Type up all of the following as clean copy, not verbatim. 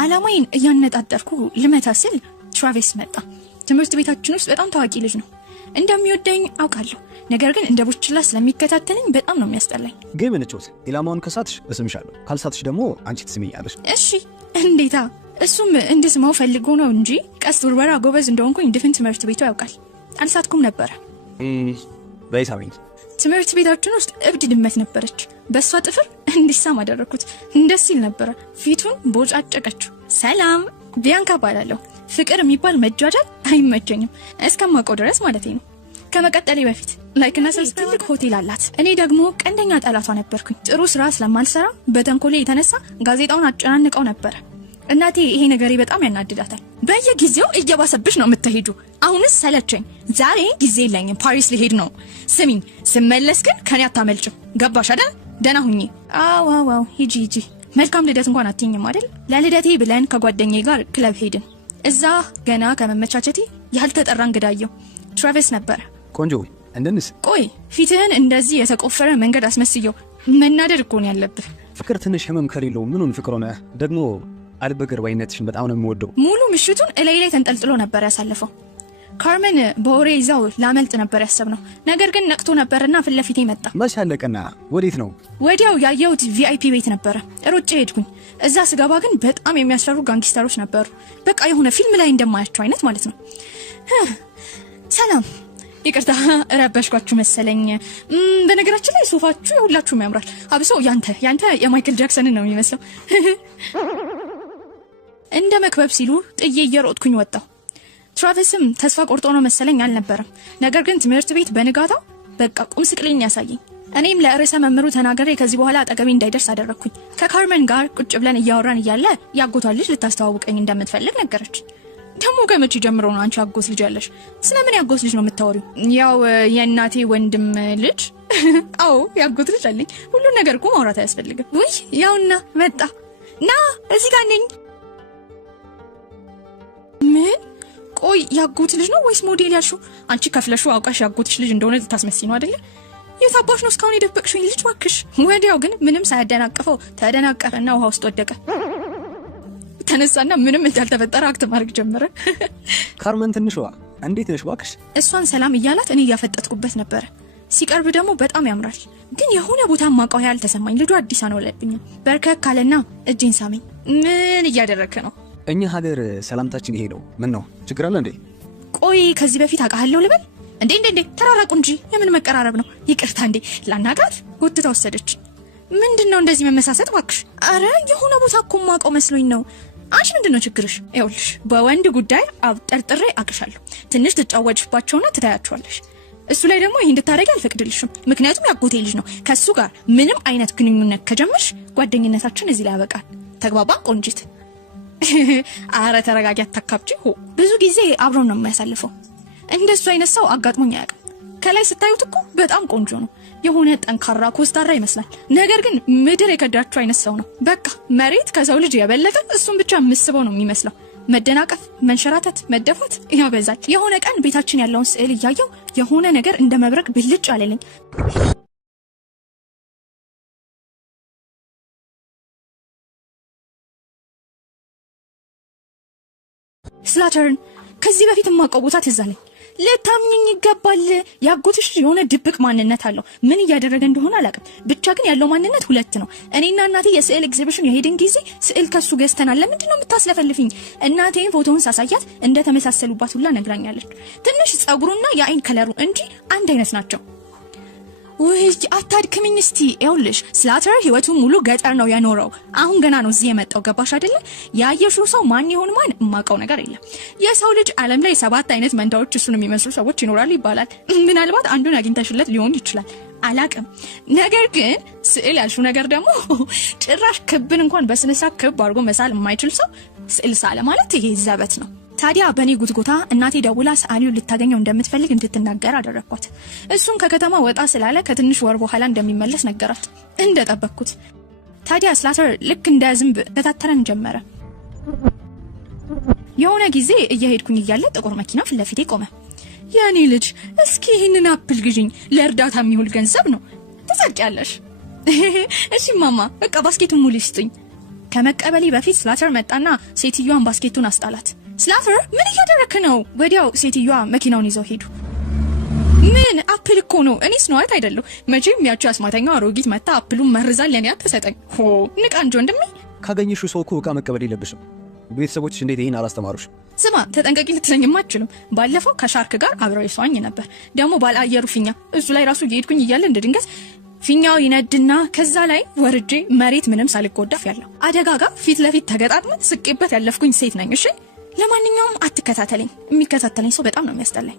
አላማዬን እያነጣጠርኩ ልመታ ስል ትራቪስ መጣ። ትምህርት ቤታችን ውስጥ በጣም ታዋቂ ልጅ ነው። እንደሚወደኝ አውቃለሁ። ነገር ግን እንደ ቡችላ ስለሚከታተለኝ በጣም ነው የሚያስጠላኝ። ግን እንቾት ኢላማውን ከሳትሽ እስምሻለሁ፣ ካልሳትሽ ደግሞ አንቺ ትስሚኛለሽ። እሺ እንዴታ? እሱም እንድስማው ፈልጎ ነው እንጂ ቀስት ውርወራ ጎበዝ እንደሆንኩኝ ድፍን ትምህርት ቤቱ ያውቃል። አልሳትኩም ነበር። በይሳዊኝ ትምህርት ቤታችን ውስጥ እብድ ድመት ነበረች። በእሷ ጥፍር እንዲሳም አደረኩት። እንደስ ይል ነበረ። ፊቱን ቦጫጨቀችው። ሰላም ቢያንካ ባላለሁ። ፍቅር የሚባል መጃጃል አይመቸኝም እስከማውቀው ድረስ ማለት ነው። ከመቀጠሌ በፊት ላይክና ሰብስክራይብ ትልቅ ሆቴል አላት። እኔ ደግሞ ቀንደኛ ጠላቷ ነበርኩኝ። ጥሩ ስራ ስለማልሰራ በተንኮሌ የተነሳ ጋዜጣውን አጨናንቀው ነበር። እናቴ ይሄ ነገሬ በጣም ያናድዳታል። በየጊዜው እየባሰብሽ ነው የምትሄዱ። አሁንስ ሰለቸኝ። ዛሬ ጊዜ የለኝም፣ ፓሪስ ሊሄድ ነው። ስሚኝ፣ ስመለስ ግን ከኔ አታመልጭም። ገባሽ አይደል? ደህና ሁኚ። አዋው ሂጂ። መልካም ልደት እንኳን አትይኝም አይደል? ለልደቴ ብለን ከጓደኛዬ ጋር ክለብ ሄድን። እዛ ገና ከመመቻቸቴ ያልተጠራ እንግዳየው ትራቪስ ነበር። ቆንጆ እንደንስ። ቆይ ፊትህን እንደዚህ የተቆፈረ መንገድ አስመስየው መናደድ እኮ ነው ያለብህ። ፍቅር ትንሽ ህመም ከሌለው ምኑን ፍቅር ሆነ? ደግሞ አልበገር ባይነትሽን በጣም ነው የምወደው። ሙሉ ምሽቱን እላይ ላይ ተንጠልጥሎ ነበር ያሳለፈው። ካርመን በወሬ ይዛው ላመልጥ ነበር ያሰብነው። ነገር ግን ነቅቶ ነበርና ፊት ለፊቴ መጣ። መች አለቀና ወዴት ነው? ወዲያው ያየሁት ቪአይፒ ቤት ነበረ። ሮጬ ሄድኩኝ። እዛ ስገባ ግን በጣም የሚያስፈሩ ጋንግስተሮች ነበሩ። በቃ የሆነ ፊልም ላይ እንደማያቸው አይነት ማለት ነው። ሰላም፣ ይቅርታ ረበሽኳችሁ መሰለኝ። በነገራችን ላይ ሶፋችሁ የሁላችሁም ያምራል። አብሶ ያንተ የማይክል ጃክሰንን ነው የሚመስለው። እንደ መክበብ ሲሉ ጥዬ እየሮጥኩኝ ወጣሁ። ትራቪስም ተስፋ ቆርጦ ነው መሰለኝ አልነበረም። ነገር ግን ትምህርት ቤት በንጋታው በቃ ቁም ስቅልኝ ያሳየኝ። እኔም ለርዕሰ መምህሩ ተናገሬ ከዚህ በኋላ አጠገቤ እንዳይደርስ አደረኩኝ። ከካርመን ጋር ቁጭ ብለን እያወራን እያለ ያጎቷን ልጅ ልታስተዋውቀኝ እንደምትፈልግ ነገረች። ደግሞ ከመቼ ጀምሮ ነው አንቺ አጎት ልጅ ያለሽ? ስለምን ያጎት ልጅ ነው የምታወሪው? ያው የእናቴ ወንድም ልጅ። አዎ ያጎት ልጅ አለኝ። ሁሉን ነገር እኮ ማውራት አያስፈልግም። ውይ ያውና መጣ። ና እዚህ ጋር ነኝ። ምን? ቆይ ያጎት ልጅ ነው ወይስ ሞዴል ያልሽው? አንቺ ከፍለሹ አውቃሽ ያጎትሽ ልጅ እንደሆነ ልታስመስይ ነው አይደል? የታባሽ ነው እስካሁን የደበቅሽኝ ልጅ ባክሽ። ወዲያው ግን ምንም ሳያደናቅፈው ተደናቀፈና ውሃ ውስጥ ወደቀ። ተነሳና ምንም እንዳልተፈጠረ አክት ማድረግ ጀመረ። ካርመን ትንሽዋ እንዴት ነሽ ባክሽ? እሷን ሰላም እያላት እኔ እያፈጠጥኩበት ነበር። ሲቀርብ ደግሞ በጣም ያምራል። ግን የሆነ ቦታ ማውቀው ያህል ተሰማኝ። ልጁ አዲስ ነው ለብኝ። በርከክ ካለና እጄን ሳመኝ። ምን እያደረክ ነው? እኛ ሀገር ሰላምታችን ይሄ ነው። ምን ነው ችግር አለ እንዴ? ቆይ ከዚህ በፊት አውቃለሁ ልበል እንዴ? ተራራቁ እንጂ የምን መቀራረብ ነው? ይቅርታ እንዴ ላናጋት ጎትታ ወሰደች። ምንድነው እንደዚህ መመሳሰጥ ባክሽ? አረ የሆነ ቦታ እኮ ማውቀው መስሎኝ ነው። አንቺ ምንድነው ችግርሽ? ይኸውልሽ በወንድ ጉዳይ አብጠርጥሬ አቅሻለሁ። ትንሽ ትጫወችባቸውና ትታያቸዋለሽ። እሱ ላይ ደግሞ ይሄን እንድታረጊ አልፈቅድልሽም። ምክንያቱም ያጎቴ ልጅ ነው። ከሱ ጋር ምንም አይነት ግንኙነት ከጀመርሽ ጓደኝነታችን እዚህ ላይ ያበቃል። ተግባባ ቆንጂት? አረ ተረጋጊ፣ አታካብጂ። ብዙ ጊዜ አብሮን ነው የሚያሳልፈው። እንደሱ አይነት ሰው አጋጥሞኝ አያውቅም። ከላይ ስታዩት እኮ በጣም ቆንጆ ነው። የሆነ ጠንካራ ኮስታራ ይመስላል። ነገር ግን ምድር የከዳችሁ አይነት ሰው ነው። በቃ መሬት ከሰው ልጅ የበለጠ እሱን ብቻ ምስበው ነው የሚመስለው። መደናቀፍ፣ መንሸራተት፣ መደፋት ያበዛል። የሆነ ቀን ቤታችን ያለውን ስዕል እያየው የሆነ ነገር እንደ መብረቅ ብልጭ አለልኝ። ስላተርን ከዚህ በፊት የማውቀው ቦታ ትዝ አለኝ። ልታምኚኝ ይገባል። ያጎትሽ የሆነ ድብቅ ማንነት አለው። ምን እያደረገ እንደሆነ አላውቅም። ብቻ ግን ያለው ማንነት ሁለት ነው። እኔና እናቴ የስዕል ኤግዚቢሽን የሄድን ጊዜ ስዕል ከሱ ገዝተናል። ለምንድን ነው የምታስለፈልፍኝ? እናቴን ፎቶውን ሳሳያት እንደተመሳሰሉባት ሁላ ነግራኛለች። ትንሽ ጸጉሩና የአይን ከለሩ እንጂ አንድ አይነት ናቸው። ውይ አታድክምኝ እስቲ። ይኸውልሽ ስላተር ህይወቱን ሙሉ ገጠር ነው የኖረው። አሁን ገና ነው እዚህ የመጣው። ገባሽ አይደለ? ያየሽው ሰው ማን ይሆን ማን የማውቀው ነገር የለም። የሰው ልጅ ዓለም ላይ 7 አይነት መንታዎች እሱን የሚመስሉ ሰዎች ይኖራሉ ይባላል። ምናልባት አንዱን አግኝተሽለት ሊሆን ይችላል፣ አላቅም። ነገር ግን ስዕል ያልሽው ነገር ደግሞ ጭራሽ ክብን እንኳን በስነ ስርዓት ክብ አድርጎ መሳል የማይችል ሰው ስዕል ሳለ ማለት ይሄ ዘበት ነው። ታዲያ በኔ ጉትጎታ እናቴ ደውላ ሰዓሊውን ልታገኘው እንደምትፈልግ እንድትናገር አደረኳት። እሱም ከከተማ ወጣ ስላለ ከትንሽ ወር በኋላ እንደሚመለስ ነገራት። እንደጠበቅኩት ታዲያ ስላተር ልክ እንደ ዝንብ ተታተረን ጀመረ። የሆነ ጊዜ እየሄድኩኝ እያለ ጥቁር መኪና ፊት ለፊቴ ቆመ። ያኔ ልጅ እስኪ ይህንን አፕል ግዢኝ፣ ለእርዳታ የሚውል ገንዘብ ነው። ትሳቂያለሽ? እሺ ማማ፣ በቃ ባስኬቱን ሙሉ ይስጡኝ። ከመቀበሌ በፊት ስላተር መጣና ሴትዮዋን ባስኬቱን አስጣላት። ስላተር ምን እያደረክ ነው? ወዲያው ሴትዮዋ መኪናውን ይዘው ሄዱ። ምን አፕል እኮ ነው። እኔስ ነዋት አይደለሁ። መቼም ያቺ አስማተኛው አሮጊት መታ አፕሉን መርዛል ለኔ አትሰጠኝ። ሆ ንቃ እንጂ ወንድሜ። ካገኘሽው ሰው እኮ ዕቃ መቀበል የለብሽም። ቤተሰቦችሽ እንዴት ይሄን አላስተማሩሽ? ስማ ተጠንቀቂ ልትለኝማ አትችልም። ባለፈው ከሻርክ ጋር አብረው ይሷኝ ነበር። ደግሞ ባለ አየሩ ፊኛ እሱ ላይ ራሱ እየሄድኩኝ እያለ እንደ ድንገት ፊኛው ይነድና ከዛ ላይ ወርጄ መሬት ምንም ሳልጎዳፍ ያለው አደጋ ጋር ፊት ለፊት ተገጣጥመን ስቄበት ያለፍኩኝ ሴት ነኝ። እሺ ለማንኛውም አትከታተለኝ። የሚከታተለኝ ሰው በጣም ነው የሚያስጠላኝ።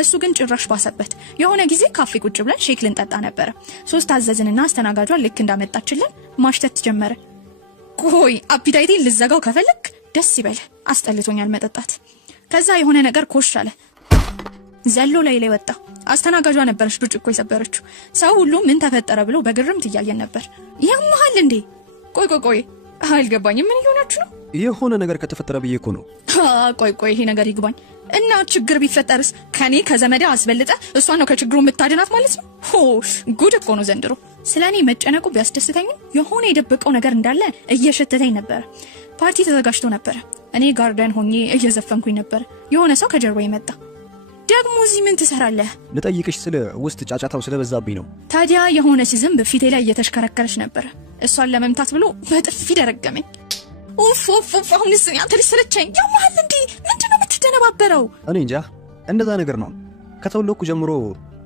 እሱ ግን ጭራሽ ባሰበት። የሆነ ጊዜ ካፌ ቁጭ ብለን ሼክ ልንጠጣ ነበረ። 3 አዘዝንና አስተናጋጇ ልክ እንዳመጣችልን ማሽተት ጀመረ። ቆይ አፒታይቴን ልዘጋው ከፈለክ ደስ ይበል። አስጠልቶኛል መጠጣት። ከዛ የሆነ ነገር ኮሽ አለ። ዘሎ ላይ ወጣ። አስተናጋጇ ነበረች ብርጭቆ የሰበረችው። ሰው ሁሉ ምን ተፈጠረ ብሎ በግርምት እያየን ነበር። ያማሃል እንዴ? ቆይ አልገባኝም። ምን እየሆናችሁ ነው? የሆነ ነገር ከተፈጠረ ብዬ እኮ ነው። ቆይ ይሄ ነገር ይግባኝ እና ችግር ቢፈጠርስ ከኔ ከዘመዳ አስበልጠ እሷን ነው ከችግሩ የምታድናት ማለት ነው? ሆ ጉድ እኮ ነው ዘንድሮ። ስለኔ መጨነቁ ቢያስደስተኝም የሆነ የደበቀው ነገር እንዳለ እየሸተተኝ ነበር። ፓርቲ ተዘጋጅቶ ነበር። እኔ ጋርደን ሆኜ እየዘፈንኩኝ ነበር። የሆነ ሰው ከጀርባዬ መጣ። ደግሞ እዚህ ምን ትሰራለህ? ልጠይቅሽ ስለ ውስጥ ጫጫታው ስለበዛብኝ ነው። ታዲያ የሆነች ዝንብ ፊቴ ላይ እየተሽከረከረች ነበር። እሷን ለመምታት ብሎ በጥፊ ደረገመኝ። ኡፍ አሁንስ አንተ ልጅ ሰለቸኝ። ያማሃል እንዴ? ምንድነው የምትደነባበረው? እኔ እንጃ እንደዛ ነገር ነው። ከተወለድኩ ጀምሮ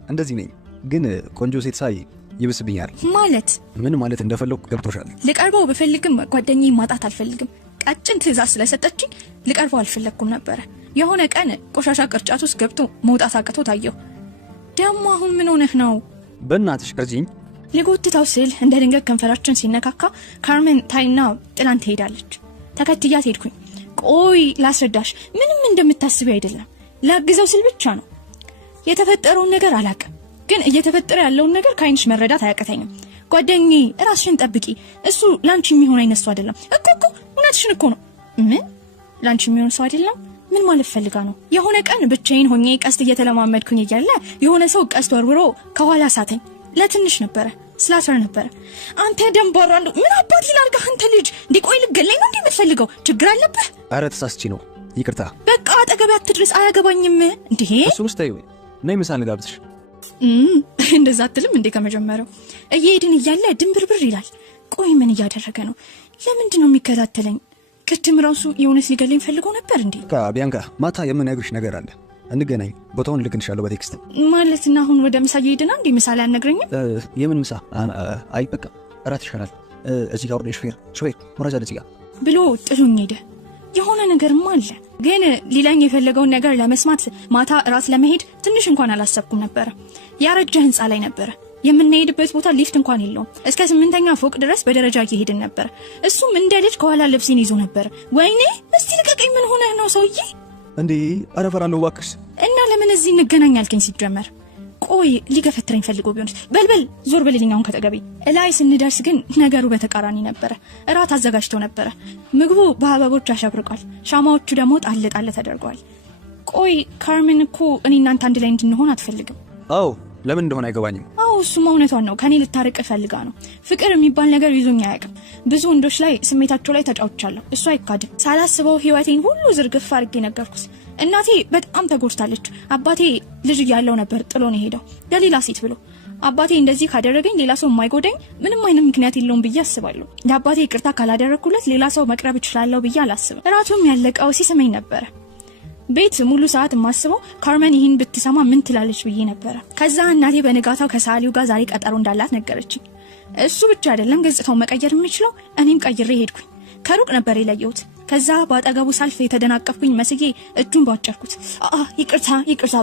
እንደዚህ ነኝ። ግን ቆንጆ ሴት ሳይ ይብስብኛል። ማለት ምን ማለት እንደፈለኩ ገብቶሻል? ልቀርበው ብፈልግም ጓደኛዬ ማጣት አልፈልግም። ቀጭን ትዕዛዝ ስለሰጠችኝ ልቀርበው አልፈለኩም ነበር። የሆነ ቀን ቆሻሻ ቅርጫት ውስጥ ገብቶ መውጣት አቅቶ ታየው። ደግሞ አሁን ምን ሆነህ ነው? በእናትሽ ከዚህኝ ልጎትታው ስል እንደ ድንገት ከንፈራችን ሲነካካ ካርመን ታይና ጥላን ትሄዳለች። ተከትያት ሄድኩኝ። ቆይ ላስረዳሽ፣ ምንም እንደምታስቢ አይደለም። ላግዘው ስል ብቻ ነው። የተፈጠረውን ነገር አላውቅም፣ ግን እየተፈጠረ ያለውን ነገር ከአይንሽ መረዳት አያቀተኝም። ጓደኛዬ ራስሽን ጠብቂ። እሱ ላንቺ የሚሆን አይነት ሰው አይደለም እኮ። እውነትሽን እኮ ነው። ምን ላንቺ የሚሆን ሰው አይደለም? ምን ማለት ፈልጋ ነው? የሆነ ቀን ብቻዬን ሆኜ ቀስት እየተለማመድኩኝ እያለ የሆነ ሰው ቀስት ወርውሮ ከኋላ ሳተኝ። ለትንሽ ነበረ፣ ስላተር ነበረ። አንተ ደንባራ እንደው ምን አባቴ ላድርግህ አንተ ልጅ? እንዲቆይ ልገለኝ ነው የምትፈልገው? ችግር አለብህ? ኧረ ተሳስቼ ነው፣ ይቅርታ። በቃ አጠገቤ አትድረስ፣ አያገባኝም። እንዴ እሱን ስታዩ ነይ ምሳ ልጋብዝሽ። እንደዛ አትልም እንዴ? ከመጀመሪያው እየሄድን እያለ ድንብርብር ይላል። ቆይ ምን እያደረገ ነው? ለምንድን ነው የሚከታተለኝ? ቅድም ራሱ የእውነት ሊገለኝ ፈልጎ ነበር እንዴ? ቢያንካ ማታ የምነግርሽ ነገር አለ። እንገናኝ፣ ቦታውን ልክንሻለሁ በቴክስት ማለትና አሁን ወደ ምሳ እየሄድና እንዴ? ምሳ ላይ አልነግረኝም? የምን ምሳ? አይ በቃ እራት ይሻላል። እዚህ ጋር ወደ ሾፌር መረጃ ለዚህ ጋር ብሎ ጥሎኝ ሄደ። የሆነ ነገርም አለ። ግን ሊላኝ የፈለገውን ነገር ለመስማት ማታ እራት ለመሄድ ትንሽ እንኳን አላሰብኩም ነበር። ያረጀ ህንፃ ላይ ነበር። የምንሄድበት ቦታ ሊፍት እንኳን የለውም። እስከ 8ኛ ፎቅ ድረስ በደረጃ እየሄድን ነበር። እሱም እንደ ልጅ ከኋላ ልብሴን ይዞ ነበር። ወይኔ እስቲ ልቀቀኝ! ምን ሆነህ ነው ሰውዬ? እንዴ አረፈራለሁ እባክሽ። እና ለምን እዚህ እንገናኝ አልከኝ ሲጀመር? ቆይ ሊገፈትረኝ ፈልጎ ቢሆንስ? በልበል ዞር በልልኛውን ከተገቢ። እላይ ስንደርስ ግን ነገሩ በተቃራኒ ነበረ። እራት አዘጋጅተው ነበረ። ምግቡ በአበቦች አሸብርቋል። ሻማዎቹ ደግሞ ጣል ጣል ተደርገዋል። ቆይ ካርመን እኮ እኔ እናንተ አንድ ላይ እንድንሆን አትፈልግም? አዎ ለምን እንደሆነ አይገባኝም። አዎ እሱማ እውነቷን ነው። ከኔ ልታርቅ ፈልጋ ነው። ፍቅር የሚባል ነገር ይዞኝ አያውቅም። ብዙ ወንዶች ላይ ስሜታቸው ላይ ተጫውቻለሁ። እሱ አይካድም። ሳላስበው ህይወቴን ሁሉ ዝርግፍ አድርጌ ነገርኩት። እናቴ በጣም ተጎድታለች። አባቴ ልጅ እያለው ነበር ጥሎን የሄደው ለሌላ ሴት ብሎ። አባቴ እንደዚህ ካደረገኝ ሌላ ሰው የማይጎዳኝ ምንም አይነት ምክንያት የለውም ብዬ አስባለሁ። ለአባቴ ይቅርታ ካላደረኩለት ሌላ ሰው መቅረብ እችላለሁ ብዬ አላስብም። እራቱም ያለቀው ሲስመኝ ነበረ። ቤት ሙሉ ሰዓት የማስበው ካርመን ይህን ብትሰማ ምን ትላለች ብዬ ነበረ። ከዛ እናቴ በንጋታው ከሳሊው ጋር ዛሬ ቀጠሮ እንዳላት ነገረችኝ። እሱ ብቻ አይደለም ገጽታው መቀየር የሚችለው። እኔም ቀይሬ ሄድኩኝ። ከሩቅ ነበር የለየሁት። ከዛ በአጠገቡ ሳልፍ የተደናቀፍኩኝ መስዬ እጁን ባጨርኩት። ይቅርታ፣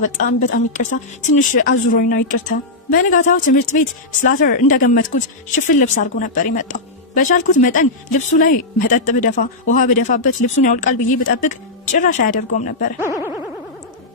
በጣም ይቅርታ፣ ትንሽ አዙሮኝ ነው፣ ይቅርታ። በንጋታው ትምህርት ቤት ስላተር እንደገመትኩት ሽፍን ልብስ አድርጎ ነበር የመጣው። በቻልኩት መጠን ልብሱ ላይ መጠጥ ብደፋ፣ ውሃ ብደፋበት ልብሱን ያውልቃል ብዬ ብጠብቅ ጭራሽ አያደርገውም ነበር።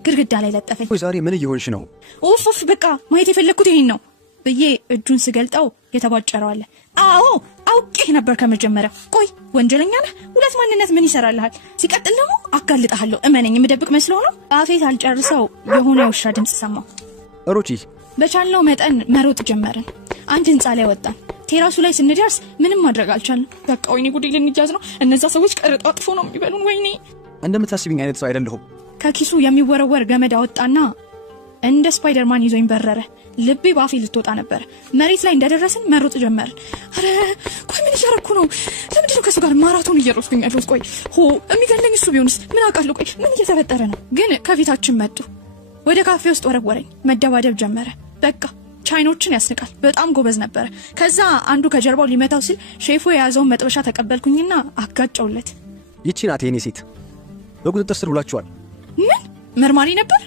ግድግዳ ላይ ለጠፈኝ። ዛሬ ምን እየሆንሽ ነው? ኡፍ በቃ ማየት የፈለግኩት ይሄን ነው ብዬ እጁን ስገልጠው የተቧጨረው አለ። አዎ አውቄ ነበር ከመጀመሪያው። ቆይ ወንጀለኛ ነህ። ሁለት ማንነት ምን ይሰራልሃል? ሲቀጥል ደግሞ አጋልጣለሁ። እመነኝ፣ የምደብቅ መስሎ ነው። አፌት አልጨርሰው የሆነ የውሻ ድምፅ ሰማሁ። ሩጪ። በቻልነው መጠን መሮጥ ጀመርን። አንድ ህንፃ ላይ ወጣን። ቴራሱ ላይ ስንደርስ ምንም ማድረግ አልቻልንም። በቃ ወይኔ ጉዴ ልንያዝ ነው። እነዛ ሰዎች ቀርጣጥፎ ነው የሚበሉን። ወይኔ እንደምታስቢኝ አይነት ሰው አይደለሁም። ከኪሱ የሚወረወር ገመድ አወጣና እንደ ስፓይደርማን ይዞኝ በረረ። ልቤ ባፌ ልትወጣ ነበር። መሬት ላይ እንደደረስን መሮጥ ጀመርን። አረ ቆይ ምን እያረኩ ነው? ለምንድነው ከሱ ጋር ማራቶን እየሮጥኩኝ ያለሁት? ቆይ የሚገለኝ እሱ ቢሆንስ? ምን አውቃለሁ? ቆይ ምን እየተፈጠረ ነው? ግን ከፊታችን መጡ። ወደ ካፌ ውስጥ ወረወረኝ። መደባደብ ጀመረ። በቃ ቻይኖችን ያስንቃል። በጣም ጎበዝ ነበረ። ከዛ አንዱ ከጀርባው ሊመታው ሲል ሼፉ የያዘውን መጥበሻ ተቀበልኩኝና አጋጨውለት። ይቺ ናት የኔ ሴት። በቁጥጥር ስር ውላችኋል። ምን መርማሪ ነበር?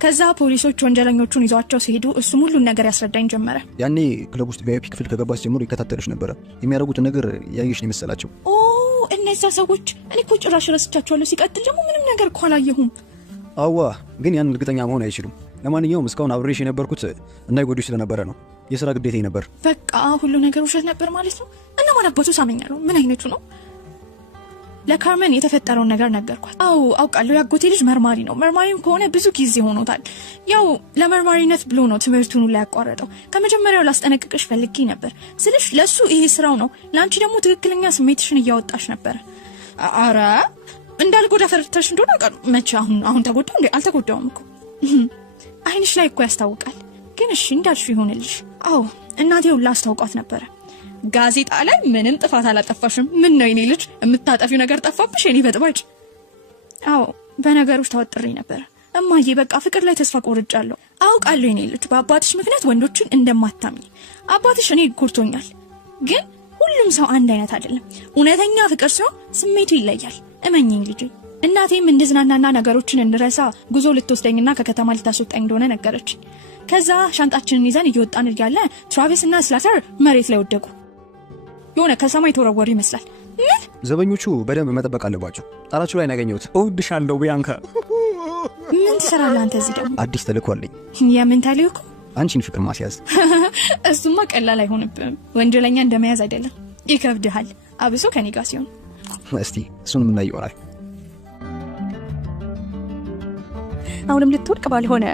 ከዛ ፖሊሶች ወንጀለኞቹን ይዟቸው ሲሄዱ እሱም ሁሉን ነገር ያስረዳኝ ጀመረ። ያኔ ክለብ ውስጥ ቪአይፒ ክፍል ከገባች ጀምሮ ይከታተልሽ ነበረ። የሚያደርጉትን ነገር ያየሽ ነው የመሰላቸው። እነዛ ሰዎች እኔ እኮ ጭራሽ ረስቻቸዋለሁ። ሲቀጥል ደግሞ ምንም ነገር እኮ አላየሁም። አዋ ግን ያን እርግጠኛ መሆን አይችሉም። ለማንኛውም እስካሁን አብሬሽ የነበርኩት እና ይጎዱሽ ስለነበረ ነው። የሥራ ግዴታዬ ነበር። በቃ ሁሉ ነገር ውሸት ነበር ማለት ነው። እና ማን አባቱ ሳመኛለሁ? ምን አይነቱ ነው? ለካርመን የተፈጠረውን ነገር ነገርኳት። አውቃለሁ፣ ያጎቴ ልጅ መርማሪ ነው። መርማሪም ከሆነ ብዙ ጊዜ ሆኖታል። ያው ለመርማሪነት ብሎ ነው ትምህርቱን ላይ ያቋረጠው። ከመጀመሪያው ላስጠነቅቅሽ ፈልጌ ነበር ስልሽ ለሱ ይሄ ስራው ነው፣ ለአንቺ ደግሞ ትክክለኛ ስሜትሽን እያወጣሽ ነበር። አረ እንዳልጎዳ ፈርተሽ እንደሆነ አውቃለሁ። መቼ አሁን ተጎዳው እንዴ? አልተጎዳውም እኮ አይንሽ ላይ እኮ ያስታውቃል። ግን እሺ እንዳልሽ ይሆንልሽ። እናቴ ሁላ አስታውቋት ነበረ። ጋዜጣ ላይ ምንም ጥፋት አላጠፋሽም። ምን ነው የኔ ልጅ የምታጠፊው ነገር ጠፋብሽ? የኔ በጥባጭ። በነገሮች ተወጥሬ ነበር እማዬ። በቃ ፍቅር ላይ ተስፋ ቆርጫለሁ። አውቃለሁ የኔ ልጅ በአባትሽ ምክንያት ወንዶችን እንደማታምኝ። አባትሽ እኔ ጎድቶኛል። ግን ሁሉም ሰው አንድ አይነት አይደለም። እውነተኛ ፍቅር ሲሆን ስሜቱ ይለያል። እመኚኝ ልጄ። እናቴም እንድዝናናና ነገሮችን እንረሳ ጉዞ ልትወስደኝና ከከተማ ልታስወጣኝ እንደሆነ ነገረችኝ። ከዛ ሻንጣችንን ይዘን እየወጣን እያለ ትራቪስ እና ስላተር መሬት ላይ ወደቁ። የሆነ ከሰማይ ተወረወሩ ይመስላል። ምን? ዘበኞቹ በደንብ መጠበቅ አለባቸው። ጣራችሁ ላይ ያገኘሁት። እወድሻለሁ ቢያንካ። ምን ትሰራለህ አንተ እዚህ? ደግሞ አዲስ ተልእኮ አለኝ። የምን ተልእኮ? አንቺን ፍቅር ማስያዝ። እሱማ ቀላል አይሆንብም። ወንጀለኛ እንደመያዝ አይደለም፣ ይከብድሃል። አብሶ ከኔ ጋር ሲሆን። እስቲ እሱንም እናይ ይሆናል። አሁንም ልትወድቅ ባልሆነ